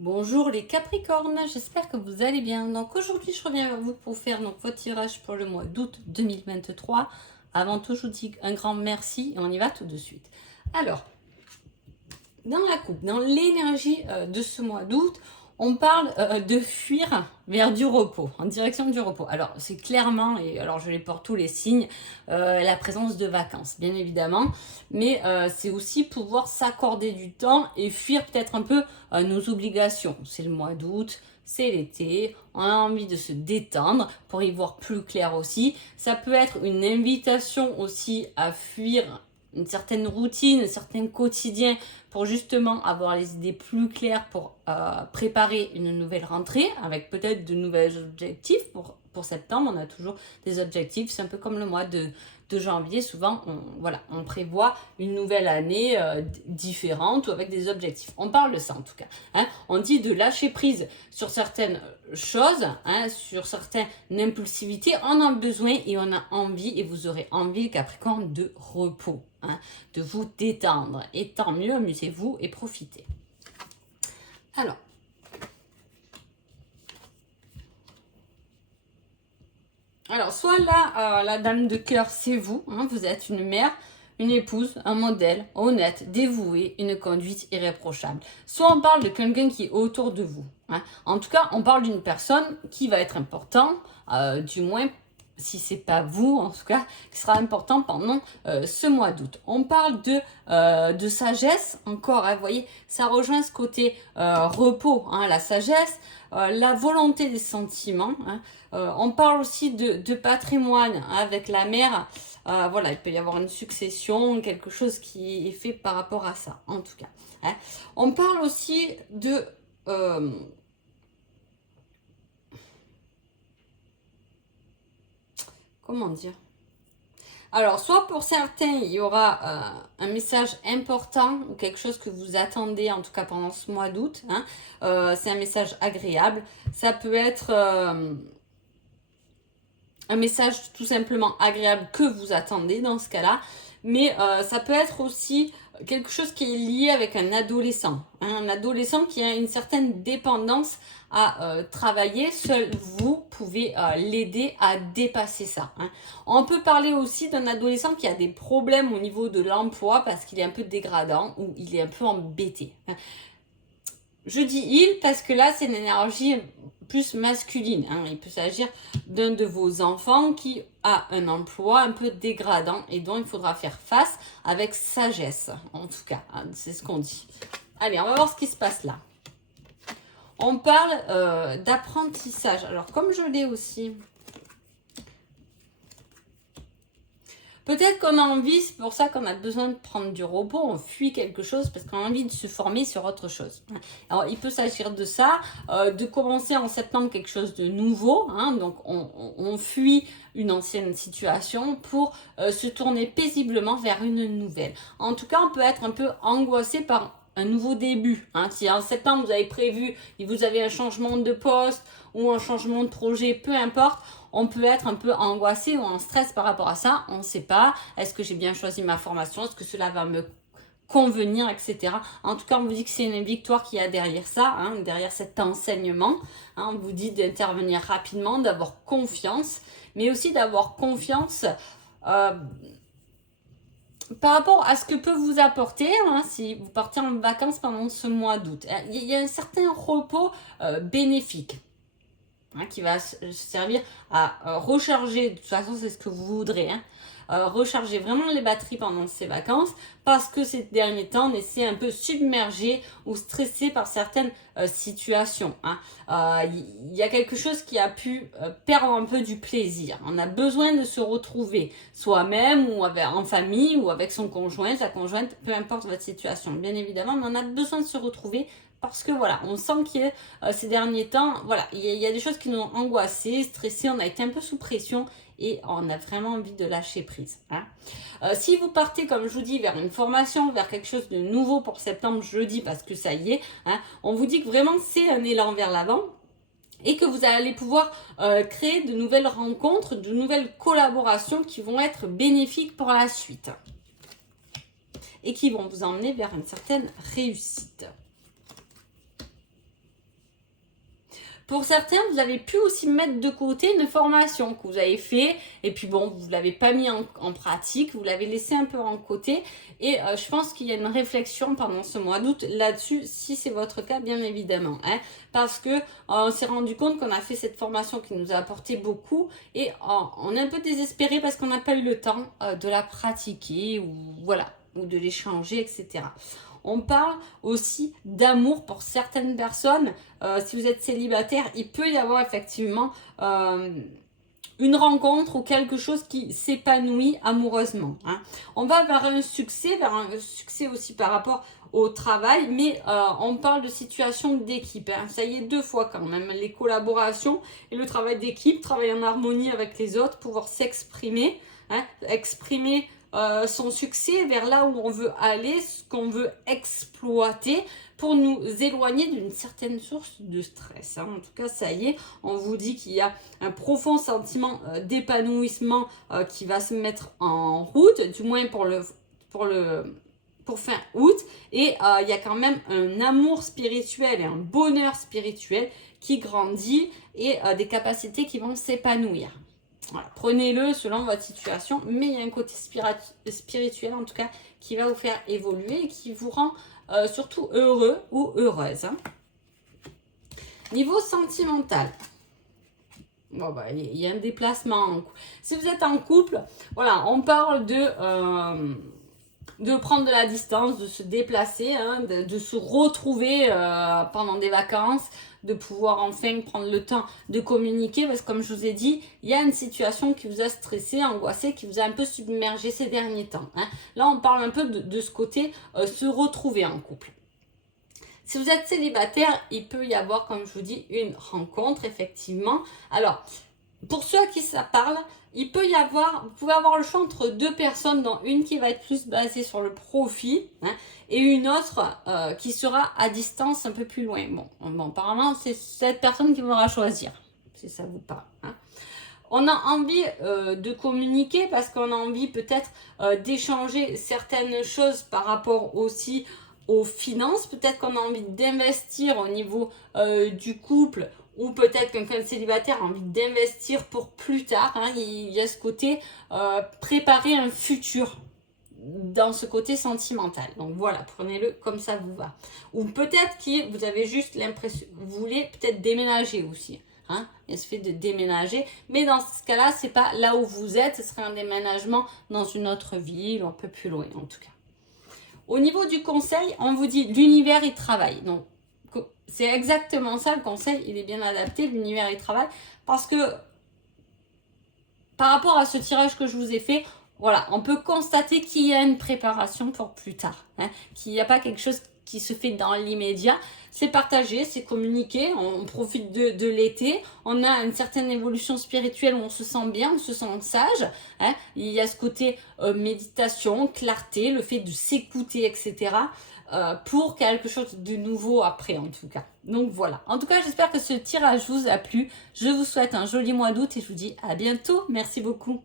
Bonjour les Capricornes, j'espère que vous allez bien. Donc aujourd'hui, je reviens vers vous pour faire votre tirage pour le mois d'août 2023. Avant tout, je vous dis un grand merci et on y va tout de suite. Alors, dans la coupe, dans l'énergie de ce mois d'août, on parle de fuir vers du repos, en direction du repos. Alors, c'est clairement, et alors je les porte tous les signes, la présence de vacances, bien évidemment, mais c'est aussi pouvoir s'accorder du temps et fuir peut-être un peu nos obligations. C'est le mois d'août, c'est l'été, on a envie de se détendre pour y voir plus clair aussi. Ça peut être une invitation aussi à fuir une certaine routine, un certain quotidien pour justement avoir les idées plus claires pour préparer une nouvelle rentrée avec peut-être de nouveaux objectifs pour septembre. On a toujours des objectifs, c'est un peu comme le mois de janvier. Souvent, on prévoit une nouvelle année différente ou avec des objectifs. On parle de ça en tout cas. Hein. On dit de lâcher prise sur certaines choses, hein, sur certaines impulsivités. On a besoin et on a envie, et vous aurez envie, Capricorne, de repos. Hein, de vous détendre. Et tant mieux, amusez-vous et profitez. Alors soit là, la dame de cœur, c'est vous. Hein, vous êtes une mère, une épouse, un modèle, honnête, dévoué, une conduite irréprochable. Soit on parle de quelqu'un qui est autour de vous. Hein. En tout cas, on parle d'une personne qui va être importante, du moins si c'est pas vous, en tout cas, qui sera important pendant ce mois d'août. On parle de sagesse, encore, hein, vous voyez, ça rejoint ce côté repos, hein, la sagesse, la volonté des sentiments. Hein. On parle aussi de patrimoine, hein, avec la mère. Voilà, il peut y avoir une succession, quelque chose qui est fait par rapport à ça, en tout cas. Hein. On parle aussi de... comment dire? Alors, soit pour certains, il y aura un message important ou quelque chose que vous attendez, en tout cas pendant ce mois d'août. Hein. C'est un message agréable. Ça peut être un message tout simplement agréable que vous attendez dans ce cas-là. Mais ça peut être aussi quelque chose qui est lié avec un adolescent. Hein, un adolescent qui a une certaine dépendance à travailler. Seul vous pouvez l'aider à dépasser ça. Hein. On peut parler aussi d'un adolescent qui a des problèmes au niveau de l'emploi parce qu'il est un peu dégradant ou il est un peu embêté. Hein. Je dis il parce que là, c'est une énergie plus masculine. Hein. Il peut s'agir d'un de vos enfants qui a un emploi un peu dégradant et dont il faudra faire face avec sagesse. En tout cas, hein, c'est ce qu'on dit. Allez, on va voir ce qui se passe là. On parle d'apprentissage. Alors, comme je l'ai aussi... Peut-être qu'on a envie, c'est pour ça qu'on a besoin de prendre du repos, on fuit quelque chose parce qu'on a envie de se former sur autre chose. Alors, il peut s'agir de ça, de commencer en septembre quelque chose de nouveau. Hein, donc, on fuit une ancienne situation pour se tourner paisiblement vers une nouvelle. En tout cas, on peut être un peu angoissé par un nouveau début. Hein. Si en septembre, vous avez prévu, vous avez un changement de poste ou un changement de projet, peu importe, on peut être un peu angoissé ou en stress par rapport à ça. On ne sait pas. Est-ce que j'ai bien choisi ma formation? Est-ce que cela va me convenir, etc. En tout cas, on vous dit que c'est une victoire qu'il y a derrière ça, hein, derrière cet enseignement. Hein, on vous dit d'intervenir rapidement, d'avoir confiance, mais aussi d'avoir confiance par rapport à ce que peut vous apporter, hein, si vous partez en vacances pendant ce mois d'août. Il y a un certain repos bénéfique. Hein, qui va se servir à recharger, de toute façon c'est ce que vous voudrez, hein, recharger vraiment les batteries pendant ces vacances, parce que ces derniers temps on essaie un peu submergé ou stressé par certaines situations. Il y a quelque chose qui a pu perdre un peu du plaisir. On a besoin de se retrouver soi-même ou en famille ou avec son conjoint, sa conjointe, peu importe votre situation bien évidemment, mais on a besoin de se retrouver parce que voilà, on sent qu'il y a ces derniers temps, voilà, il y a des choses qui nous ont angoissés, stressés, on a été un peu sous pression et on a vraiment envie de lâcher prise. Hein. Si vous partez, comme je vous dis, vers une formation, vers quelque chose de nouveau pour septembre, je le dis parce que ça y est, hein, on vous dit que vraiment c'est un élan vers l'avant et que vous allez pouvoir créer de nouvelles rencontres, de nouvelles collaborations qui vont être bénéfiques pour la suite et qui vont vous emmener vers une certaine réussite. Pour certains, vous avez pu aussi mettre de côté une formation que vous avez fait et puis bon, vous ne l'avez pas mis en pratique, vous l'avez laissé un peu en côté et je pense qu'il y a une réflexion pendant ce mois d'août là-dessus, si c'est votre cas, bien évidemment. Hein, parce que on s'est rendu compte qu'on a fait cette formation qui nous a apporté beaucoup et on est un peu désespéré parce qu'on n'a pas eu le temps de la pratiquer ou voilà, ou de l'échanger, etc. On parle aussi d'amour pour certaines personnes. Si vous êtes célibataire, il peut y avoir effectivement une rencontre ou quelque chose qui s'épanouit amoureusement. Hein. On va vers un succès aussi par rapport au travail, mais on parle de situation d'équipe. Hein. Ça y est, 2 fois quand même, les collaborations et le travail d'équipe, travailler en harmonie avec les autres, pouvoir s'exprimer, hein, exprimer son succès vers là où on veut aller, ce qu'on veut exploiter pour nous éloigner d'une certaine source de stress. Hein. En tout cas, ça y est, on vous dit qu'il y a un profond sentiment d'épanouissement qui va se mettre en route, du moins pour fin août, et il y a quand même un amour spirituel et un bonheur spirituel qui grandit et des capacités qui vont s'épanouir. Voilà, prenez-le selon votre situation, mais il y a un côté spirituel en tout cas qui va vous faire évoluer et qui vous rend surtout heureux ou heureuse. Hein. Niveau sentimental, bon, bah, il y a un déplacement. Si vous êtes en couple, voilà, on parle de prendre de la distance, de se déplacer, hein, de se retrouver pendant des vacances, de pouvoir enfin prendre le temps de communiquer parce que comme je vous ai dit, il y a une situation qui vous a stressé, angoissé, qui vous a un peu submergé ces derniers temps. Hein. Là, on parle un peu de ce côté se retrouver en couple. Si vous êtes célibataire, il peut y avoir, comme je vous dis, une rencontre, effectivement. Alors, pour ceux à qui ça parle, il peut y avoir, vous pouvez avoir le choix entre 2 personnes, dont une qui va être plus basée sur le profit, hein, et une autre qui sera à distance un peu plus loin. Bon, apparemment, c'est cette personne qui va choisir, si ça vous parle. Hein. On a envie de communiquer parce qu'on a envie peut-être d'échanger certaines choses par rapport aussi aux finances. Peut-être qu'on a envie d'investir au niveau du couple ou peut-être quelqu'un de célibataire a envie d'investir pour plus tard. Hein. Il y a ce côté préparer un futur dans ce côté sentimental. Donc voilà, prenez-le comme ça vous va. Ou peut-être que vous avez juste l'impression, vous voulez peut-être déménager aussi. Hein, il y a ce fait de déménager, mais dans ce cas-là, c'est pas là où vous êtes, ce serait un déménagement dans une autre ville, un peu plus loin en tout cas. Au niveau du conseil, on vous dit l'univers y travaille. Donc c'est exactement ça le conseil, il est bien adapté, l'univers y travaille, parce que par rapport à ce tirage que je vous ai fait, voilà, on peut constater qu'il y a une préparation pour plus tard, hein, qu'il n'y a pas quelque chose qui se fait dans l'immédiat. C'est partagé, c'est communiqué, on profite de l'été, on a une certaine évolution spirituelle où on se sent bien, on se sent sage. Hein. Il y a ce côté méditation, clarté, le fait de s'écouter, etc. Pour quelque chose de nouveau après en tout cas. Donc voilà. En tout cas, j'espère que ce tirage vous a plu. Je vous souhaite un joli mois d'août et je vous dis à bientôt. Merci beaucoup.